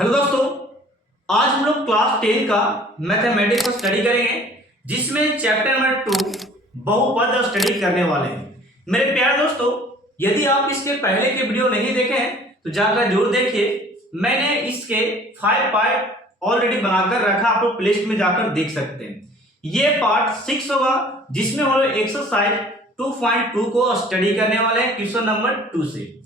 Hello दोस्तों, आज हम लोग क्लास 10 का मैथमेटिक्स को स्टडी करेंगे, जिसमें चैप्टर नंबर 2 बहुपद स्टडी करने वाले हैं। मेरे प्यारे दोस्तों, यदि आप इसके पहले के वीडियो नहीं देखे हैं तो जाकर जरूर देखिए। मैंने इसके 5 पार्ट ऑलरेडी बनाकर रखा, आप लोग प्लेलिस्ट में जाकर देख सकते हैं। ये पार्ट 6 होगा, जिसमें हम लोग एक्सरसाइज 2.2 को स्टडी करने वाले हैं क्वेश्चन नंबर 2 से।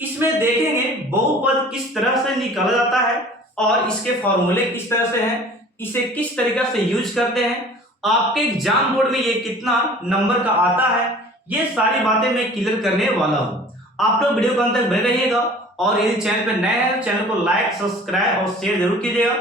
इसमें देखेंगे बहुपद किस तरह से निकाला जाता है और इसके फॉर्मूले किस तरह से हैं, इसे किस तरीके से यूज करते हैं, आपके एग्जाम बोर्ड में ये कितना नंबर का आता है, ये सारी बातें मैं क्लियर करने वाला हूं। आप लोग वीडियो को अंत तक बने रहिएगा और यदि चैनल पर नए हैं चैनल को लाइक, सब्सक्राइब और शेयर जरूर कीजिएगा,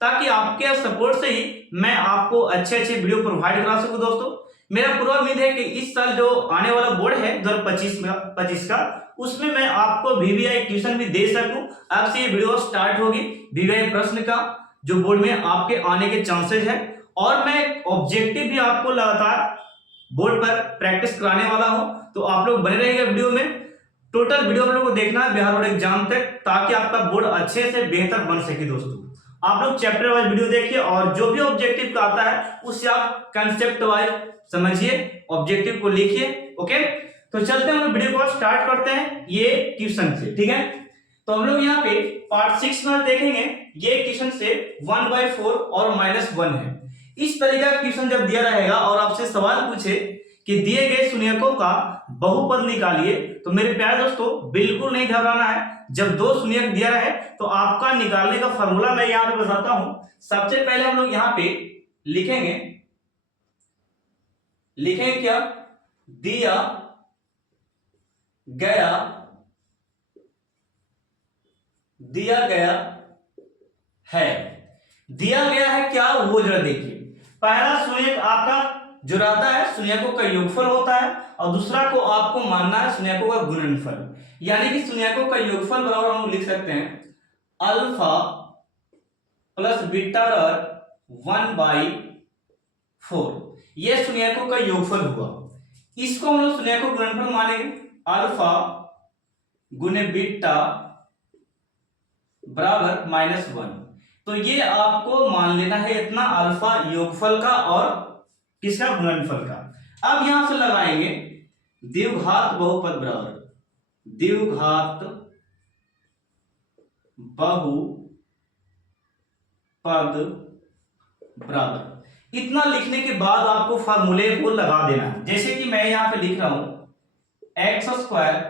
ताकि आपके सपोर्ट से ही मैं आपको अच्छे वीडियो प्रोवाइड करा सकूं। दोस्तों, मेरा पूरा उम्मीद है कि इस साल जो आने वाला बोर्ड है 2025 का, उसमें मैं आपको वीवीआई ट्यूशन भी दे सकूं। अब से ये वीडियो स्टार्ट होगी वीवीआई प्रश्न का, जो बोर्ड में आपके आने के चांसेस है, और मैं ऑब्जेक्टिव भी आपको लगातार बोर्ड पर प्रैक्टिस कराने वाला हूं। तो आप लोग बने रहिएगा वीडियो में। टोटल वीडियो आप लोग को देखना है बिहार बोर्ड एग्जाम तक, ताकि आपका बोर्ड अच्छे से बेहतर बन सके। दोस्तों, आप लोग चैप्टर वाइज वीडियो देखिए और जो भी ऑब्जेक्टिव का आता है उससे आप कंसेप्ट वाइज समझिए, ऑब्जेक्टिव को लिखिए। ओके, तो चलते हैं, हम वीडियो को स्टार्ट करते हैं ये क्वेश्चन से। ठीक है, तो हम लोग यहाँ पे पार्ट 6 में देखेंगे। ये क्वेश्चन से 1/4 और -1 है। इस तरीके का क्वेश्चन जब दिया रहेगा और आपसे सवाल पूछे कि दिए गए शून्यकों का बहुपद निकालिए, तो मेरे प्यारे दोस्तों बिल्कुल नहीं घबराना है। जब दो शून्यक दिया रहे तो आपका निकालने का फॉर्मूला मैं यहाँ पे बताता हूं। सबसे पहले हम लोग यहाँ पे लिखेंगे क्या, दिया गया है। दिया गया है क्या, वो जरा देखिए। पहला शून्यक आपका जो रहता है शून्यकों का योगफल होता है, और दूसरा को आपको मानना है शून्यकों का गुणनफल। यानी कि शून्यकों का योगफल बराबर हम लिख सकते हैं अल्फा प्लस बीटा 1/4। ये शून्यकों का योगफल हुआ। इसको हम लोग शून्यकों का गुणनफल मानेंगे, अल्फा गुने बीटा बराबर -1। तो ये आपको मान लेना है इतना, अल्फा योगफल का और किसका, गुणनफल का। अब यहां से लगाएंगे द्विघात बहुपद बराबर द्विघात बहुपद बराबर। इतना लिखने के बाद आपको फार्मूले को लगा देना है। जैसे कि मैं यहां पे लिख रहा हूं x²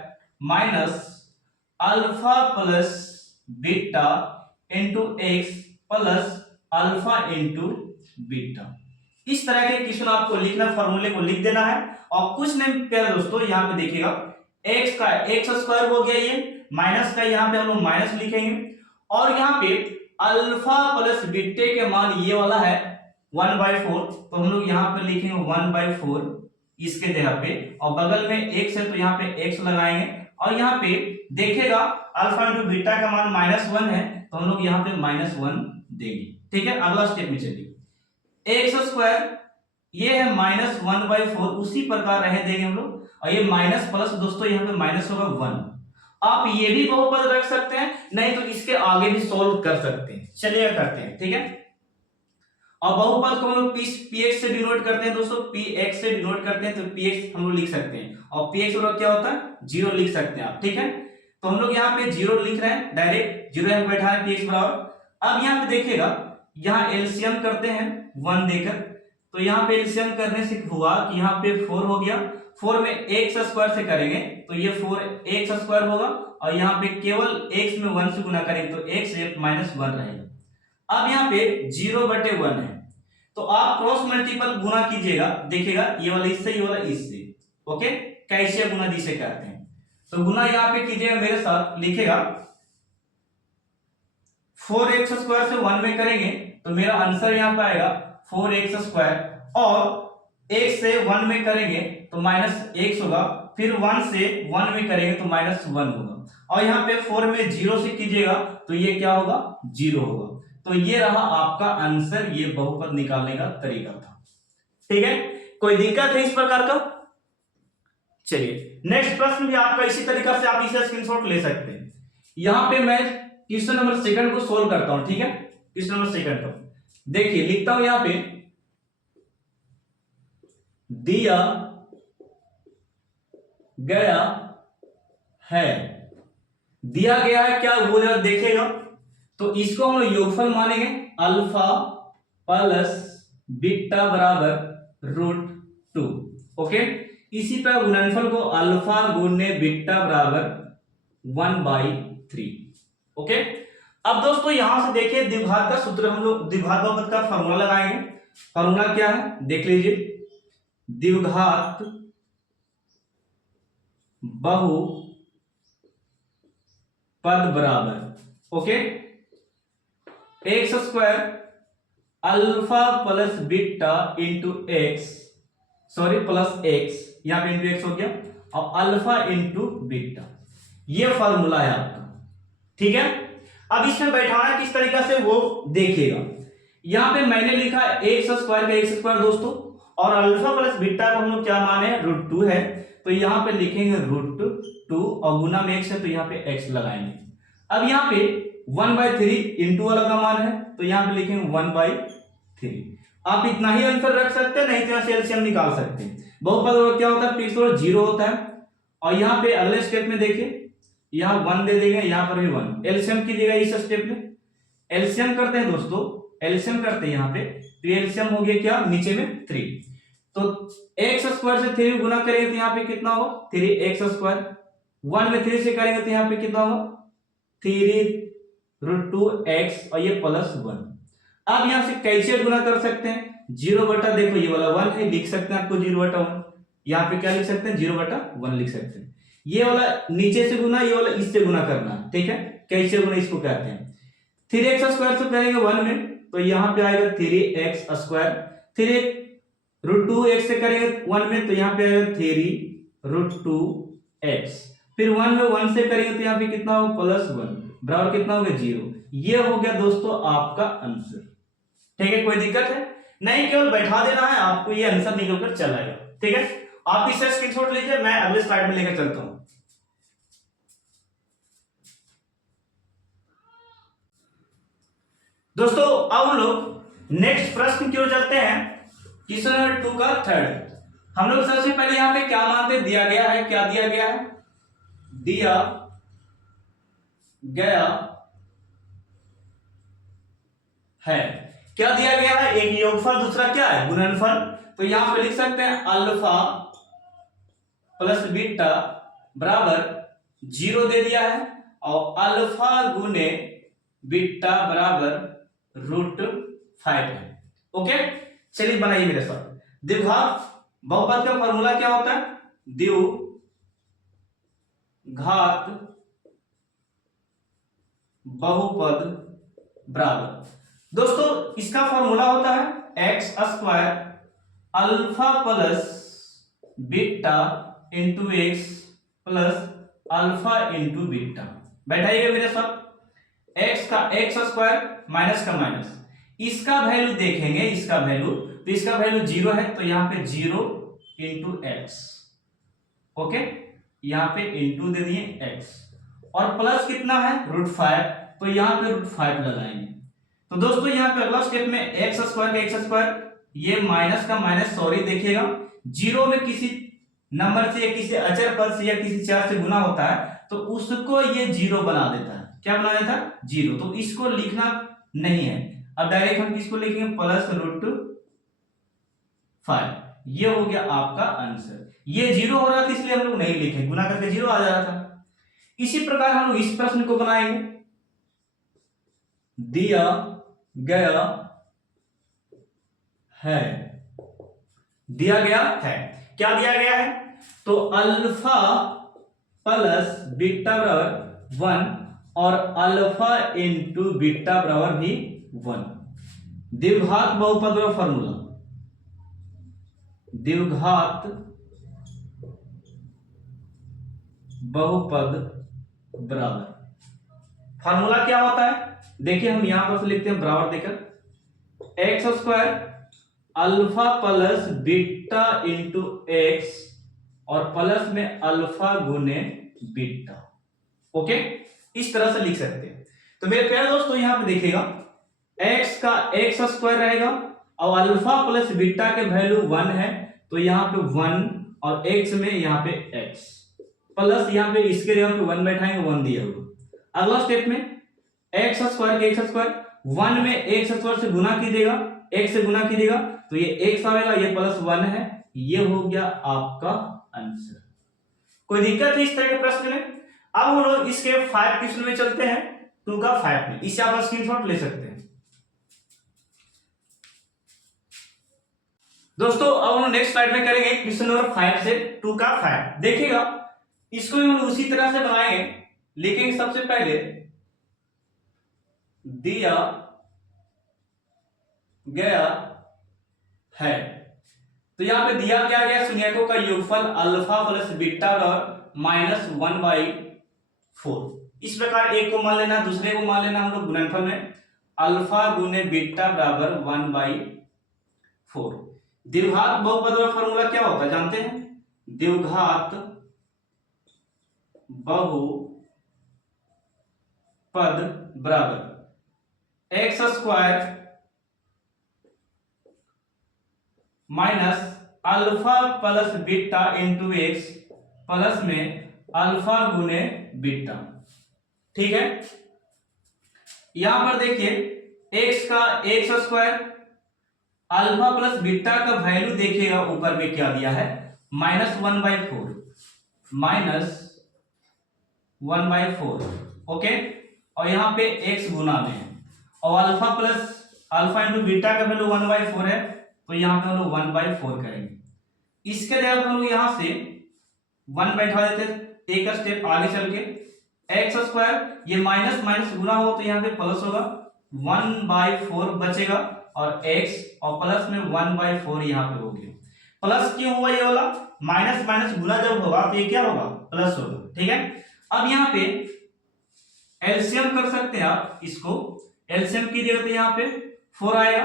minus alpha plus beta into X plus alpha into beta. इस तरह के क्वेश्चन आपको लिखना, फॉर्मूले को लिख देना है। और कुछ नहीं प्यारे दोस्तों, यहाँ पे देखिएगा एक्स का x² हो गया, ये माइनस का यहाँ पे हम लोग माइनस लिखेंगे, और यहाँ पे अल्फा प्लस बीटे के मान ये वाला है 1/4, तो हम लोग यहाँ पे लिखेंगे 1/4 इसके जगह पे, और बगल में x है तो यहाँ पे x लगाएंगे, और यहाँ पे देखिएगा अल्फा इंटू बीटा का मान -1 है, तो हम लोग यहाँ पे -1 देंगे। ठीक है, अगला स्टेप में चलिए। x² ये है -1/4, उसी प्रकार रहे देंगे हम लोग, और ये माइनस प्लस दोस्तों यहाँ पे माइनस होगा 1। आप ये भी बहुपद रख सकते हैं, नहीं तो इसके आगे भी सॉल्व कर सकते हैं। चलिए करते हैं। ठीक है, और बहुपद को हम लोग px से डिनोट करते हैं दोस्तों, px से डिनोट करते हैं, तो px हम लोग लिख सकते हैं, और px और क्या होता है 0 लिख सकते हैं आप। ठीक है, तो हम लोग यहाँ पे 0 लिख रहे हैं, डायरेक्ट 0 यहाँ बैठा है px बराबर। अब यहाँ पे देखिएगा, यहाँ एलसीएम करते हैं 1 देकर, तो यहाँ पे एलसीएम करने से हुआ कि यहाँ पे 4 हो गया। 4 में x² से करेंगे तो ये 4x² होगा, और यहाँ पे केवल x में 1 से गुना करेंगे तो x -1 रहेगा। अब यहाँ पे 0/1 है, तो आप क्रॉस मल्टीपल गुना कीजिएगा, देखिएगा ये वाला इससे, ये वाला इससे। ओके, कैसे गुना जिसे कहते हैं, तो गुना यहाँ पे कीजिएगा मेरे साथ, लिखेगा 4x² से 1 में करेंगे तो मेरा आंसर यहाँ पे आएगा 4x², और x से 1 में करेंगे तो -x होगा, फिर 1 से 1 में करेंगे तो -1 होगा, और यहाँ पे 4 में 0 से कीजिएगा तो ये क्या होगा, 0 होगा। तो ये रहा आपका आंसर, ये बहुपद निकालने का तरीका था। ठीक है, कोई दिक्कत है इस प्रकार का? चलिए नेक्स्ट प्रश्न भी आपका इसी तरीका से, आप इसे स्क्रीनशॉट ले सकते हैं। यहाँ पे मैं क्वेश्चन नंबर सेकंड को सोल्व करता हूं, ठीक है। क्वेश्चन नंबर सेकंड को देखिए, लिखता हूं यहां पे, दिया गया है, दिया गया है क्या वो जरा देखिएगा। तो इसको हम लोग योगफल मानेंगे, अल्फा प्लस बीटा बराबर रूट टू। ओके, इसी पर गुणनफल को अल्फा गुने बीटा बराबर 1/3। ओके, अब दोस्तों यहां से देखिए द्विघात का सूत्र, हम लोग द्विघात बहुपद का फॉर्मूला लगाएंगे। फॉर्मूला क्या है देख लीजिए, द्विघात बहुपद बराबर, okay, x square alpha plus beta into x, sorry plus x, यहां पे इंटू एक्स हो गया, और अल्फा इंटू बीटा, ये फॉर्मूला है आपका, ठीक है। अब इसमें बैठाना किस तरीका से वो देखिएगा। यहां पे मैंने लिखा एक्स स्क्वायर का एक्स स्क्वायर दोस्तों, और अल्फा प्लस बीटा को हम लोग क्या माने रूट टू है, तो यहां पे लिखेंगे रूट टू और गुना में एक्स है तो यहां पे एक्स लगाएंगे। अब यहां पे 1/3 इंटू वाला का मान है तो यहां पे लिखेंगे 1/3। आप इतना ही आंसर रख सकते हैं, नहीं तो से एलसीएम निकाल सकते हैं। बहुपद क्या होता है, फिक्स और जीरो होता है। और यहाँ पे अगले स्टेप में देखिए, यहाँ 1 दे देंगे, यहाँ पर भी 1, एलसीएम कीजिएगा इस स्टेप में। एलसीएम करते हैं दोस्तों, एलसीएम करते हैं यहाँ पे, तो एलसीएम हो गया क्या, नीचे में 3, तो एक्स स्क्वायर से 3 गुना करेंगे तो यहाँ पे कितना होगा 3x स्क्वायर, 1 में 3 से करेंगे तो यहाँ पे कितना होगा 3√2x और ये +1। अब यहां से कैसे गुना कर सकते हैं, 0 देखो ये वाला 1 है, लिख सकते हैं आपको 0/1, यहाँ पे क्या लिख सकते हैं 0/1 लिख सकते हैं। ये वाला नीचे से गुना, ये वाला इससे गुना करना, ठीक है, कैसे गुना इसको कहते हैं। 3x स्क्वायर से करेंगे 1 में तो यहाँ पे आएगा 3x स्क्वायर, 3√2x से करेंगे 1 में तो यहाँ पे आएगा 3√2x, फिर 1 में 1 से करेंगे तो यहाँ पे कितना होगा +1 बराबर कितना होगा 0। ये हो गया दोस्तों आपका आंसर, ठीक है। कोई दिक्कत है नहीं, केवल बैठा देना है आपको, ये आंसर निकल कर चला आएगा, ठीक है। आप इससे स्क्रीनशॉट लीजिए, मैं अगले स्लाइड में लेकर चलता हूं। दोस्तों अब हम लोग नेक्स्ट प्रश्न की ओर चलते हैं, क्वेश्चन नंबर 2 का थर्ड। हम लोग सबसे पहले यहाँ पे क्या मानते, दिया गया है, क्या दिया गया है, दिया गया है, क्या दिया गया है, एक योगफल दूसरा क्या है गुणनफल। तो यहां पे लिख सकते हैं अल्फा प्लस बीटा बराबर 0 दे दिया है, और अल्फा गुने बीटा बराबर √5 है। ओके, चलिए बनाइए मेरे साथ। द्विघात बहुपद का फॉर्मूला क्या होता है, द्विघात बहुपद बराबर, दोस्तों इसका फॉर्मूला होता है X square alpha plus beta into X plus alpha into beta. बैठाइएगा मेरे साथ, एक्स का एक्स स्क्वायर माइनस का माइनस, इसका वैल्यू देखेंगे, इसका वैल्यू, तो इसका वैल्यू 0 है तो यहाँ पे 0 इंटू एक्स, ओके, यहाँ पे इंटू दे दिए x, और प्लस कितना है √5, तो यहाँ पे √5 लगाएंगे। तो दोस्तों यहाँ पे अगला स्टेप में एक्स स्क्वायर का एक्स स्क्वायर, ये माइनस का माइनस, सॉरी देखिएगा, 0 में किसी नंबर से या किसी अचर पद से या किसी चर से गुना होता है तो उसको ये 0 बना देता है, क्या बना देता है 0, तो इसको लिखना नहीं है। अब डायरेक्ट हम किसको लिखेंगे +√5, ये हो गया आपका आंसर। ये 0 हो रहा था इसलिए हम लोग नहीं लिखे, गुना करके 0 आ जा रहा था। इसी प्रकार हम लोग इस प्रश्न को बनाएंगे, दिया गया है, दिया गया है, क्या दिया गया है, तो अल्फा प्लस बीटा बराबर 1 और अल्फा इंटू बीटा बराबर भी 1। द्विघात बहुपद का फॉर्मूला, द्विघात बहुपद बराबर फॉर्मूला क्या होता है, देखिए हम यहां पर लिखते हैं बराबर देकर, x square alpha plus beta into x और प्लस में अल्फा गुने बीटा, ओके, इस तरह से लिख सकते हैं। तो तो मेरे प्यारे दोस्तों यहाँ पे देखिएगा x का एक्स स्क्वायर रहेगा और अल्फा प्लस बीटा के वैल्यू 1 है, तो यहाँ पे 1 और x में यहाँ पे x प्लस यहाँ पे इसके यहाँ पे 1 बैठाएंगे, 1 दिया होगा। अगला स्टेप में एक्स स्क्वायर के एक्स स्क्वायर 1 में एक्स स्क्वायर से गुना कीजिएगा, x से गुना कीजिएगा तो ये x आएगा, ये प्लस 1 है, ये हो गया आपका आंसर। कोई दिक्कत है इस तरह के प्रश्न में? अब हम लोग इसके 5 क्वेश्चन में चलते हैं, 2 का 5 में। इससे आप स्क्रीनशॉट ले सकते हैं। दोस्तों अब हम नेक्स्ट स्लाइड में करेंगे क्वेश्चन नंबर 5 से 2 का 5। देखिएगा इसको भी हम उसी तरह से बनाएंगे, लेकिन सबसे पहले दिया गया है, तो यहां पे दिया क्या गया, शून्यकों का योगफल अल्फा प्लस बीटा और माइनस 1/4। इस प्रकार एक को मान लेना, दूसरे को मान लेना हम लोग गुणनफल में अल्फा गुने बीटा बराबर 1/4। द्विघात बहुपद का फॉर्मूला क्या होता है जानते हैं? द्विघात बहुपद बराबर x square minus alpha plus beta into X plus में अल्फा गुने बीटा। ठीक है, यहां पर देखिए एक्स का X square alpha plus beta का वैल्यू देखिएगा ऊपर में क्या दिया है, -1/4 -1/4। ओके, और यहां पे x गुना में है और अल्फा इंटू बीटा का वैल्यू 1/4 है, तो यहां पे हम लोग 1/4 करेंगे। इसके लिए हम लोग यहां से 1 बैठा देते, एक स्टेप आगे चल के एक्स स्क्वायर ये माइनस माइनस गुना हो तो यहाँ पे प्लस होगा, 1/4 बचेगा और x और प्लस में 1/4 यहाँ पे हो गया। प्लस क्यों हुआ ये वाला? माइनस माइनस गुना जब होगा तो ये क्या होगा, प्लस होगा। ठीक है, अब यहाँ पे एलसीएम कर सकते हैं आप, इसको एलसीएम कीजिएगा तो यहाँ पे 4 आएगा।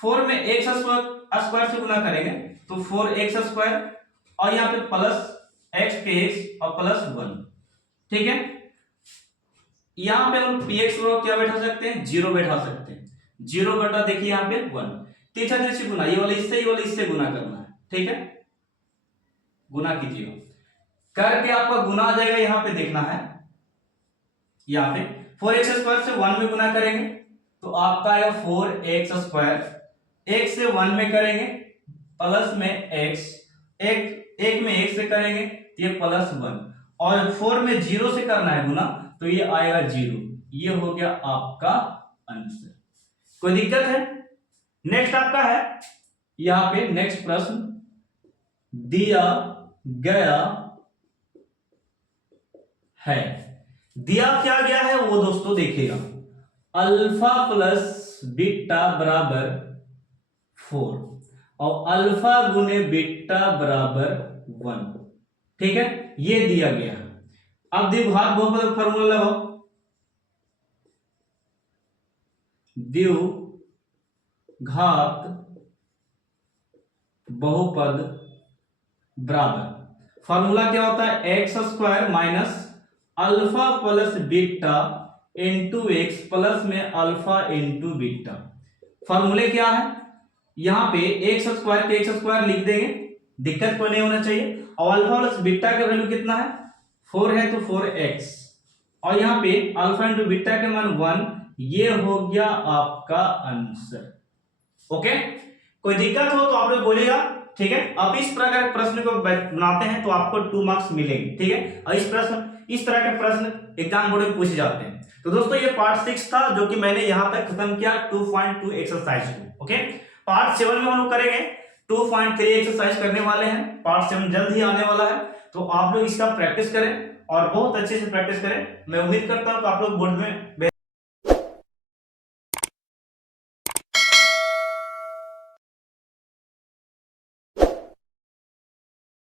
4 में एक्स स्क्वायर से गुना करेंगे तो 4x स्क्वायर और यहाँ पे प्लस x पे x और प्लस 1। ठीक है, यहाँ पे हम px को क्या बैठा सकते हैं, 0 बैठा सकते हैं। 0 बटा देखिए यहाँ पे 1, तीसरा से गुना, ये वाला इससे गुना करना है। ठीक है, गुना कीजिएगा, करके आपका गुना आ जाएगा, यहाँ पे देखना है, यहाँ पे 4x स्क्वायर से 1 में गुना करेंगे तो आपका आएगा 4x स्क्वायर, x से 1 में करेंगे प्लस में x, एक में x से करेंगे तो ये प्लस 1 और 4 में 0 से करना है गुना तो ये आएगा 0। ये हो गया आपका आंसर। कोई दिक्कत है? नेक्स्ट आपका है, यहां पे नेक्स्ट प्रश्न दिया गया है। दिया क्या गया है वो दोस्तों देखिएगा, अल्फा प्लस बीटा बराबर 4 और अल्फा गुने बीटा बराबर 1। ठीक है, ये दिया गया। अब द्विघात बहुपद का फॉर्मूला लगाओ, द्विघात बहुपद बराबर फॉर्मूला क्या होता है, X square minus alpha plus beta into X plus में अल्फा इंटू बीटा। फॉर्मूले क्या है, यहां पे एक्स स्क्वायर के एक्स स्क्वायर लिख देंगे, दिक्कत कोई नहीं होना चाहिए। और अल्फा प्लस बीटा का वैल्यू कितना है, 4 है तो 4x और यहाँ पे अल्फा इंटू बीटा के मान 1, ये हो गया आपका आंसर। ओके, कोई दिक्कत हो तो आप लोग बोलिएगा। ठीक है, अब इस प्रकार के प्रश्न को बनाते हैं तो आपको 2 मार्क्स मिलेंगे। ठीक है, और इस तरह के प्रश्न एग्जाम बोर्ड में पूछे जाते हैं। तो दोस्तों ये पार्ट 6 था जो कि मैंने यहां तक खत्म किया 2.2 एक्सरसाइज को। ओके, पार्ट 7 में हम लोग करेंगे 2.3 एक्सरसाइज करने वाले हैं। पार्ट 7 जल्द ही आने वाला है, तो आप लोग इसका प्रैक्टिस करें और बहुत अच्छे से प्रैक्टिस करें। मैं उम्मीद करता हूं कि आप लोग बोर्ड में